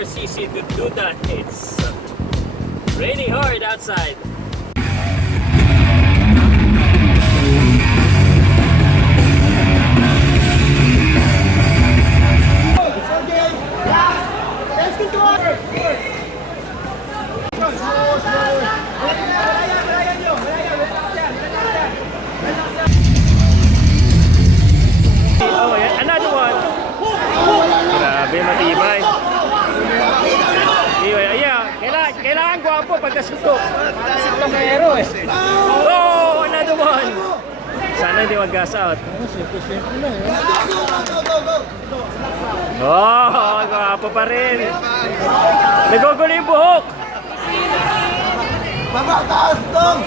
URCC Dudutan. It's raining hard outside. Oh, yeah. Another one. Grabe, matibay. Kailangan gwapo pagkasutok. Kasitong aero eh. Oh, another one. Sana hindi mag-gas out. Oh, gwapo pa rin. Nagugulo yung buhok. Baba, taas, tong!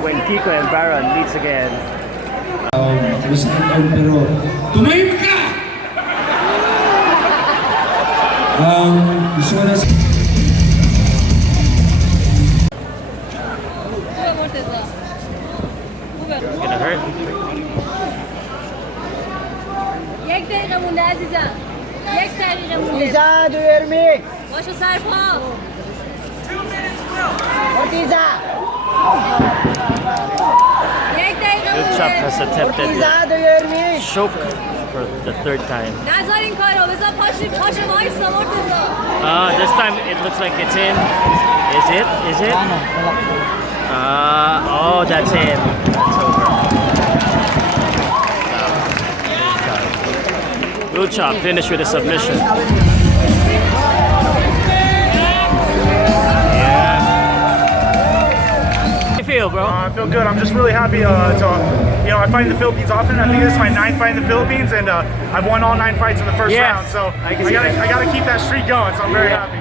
'When Kiko and Baron meets again. Pero tumahimik ka! Gusto ko na Gonna hurt. یک دقیقه مونده عزیزم. یک دقیقه مونده. Ortiza, do you hear me? باشو سرپا. Ortiza! یک دقیقه Dutdutan مونده. has attempted Ortiza, do you hear me? choke for the third time. نذار این کارو. بذار پاشو وایسا مرتضی. This time it looks like it's in. Is it? Is it? Oh, that's in. That's over. Dutdutan finished with a submission. Yeah. How do you feel, bro? I feel good. I'm just really happy I fight in the Philippines often. I think this is my 9th fight in the Philippines, and I've won all 9 fights in the first Yeah, round. So I can see that. I gotta keep that streak going. So I'm very happy.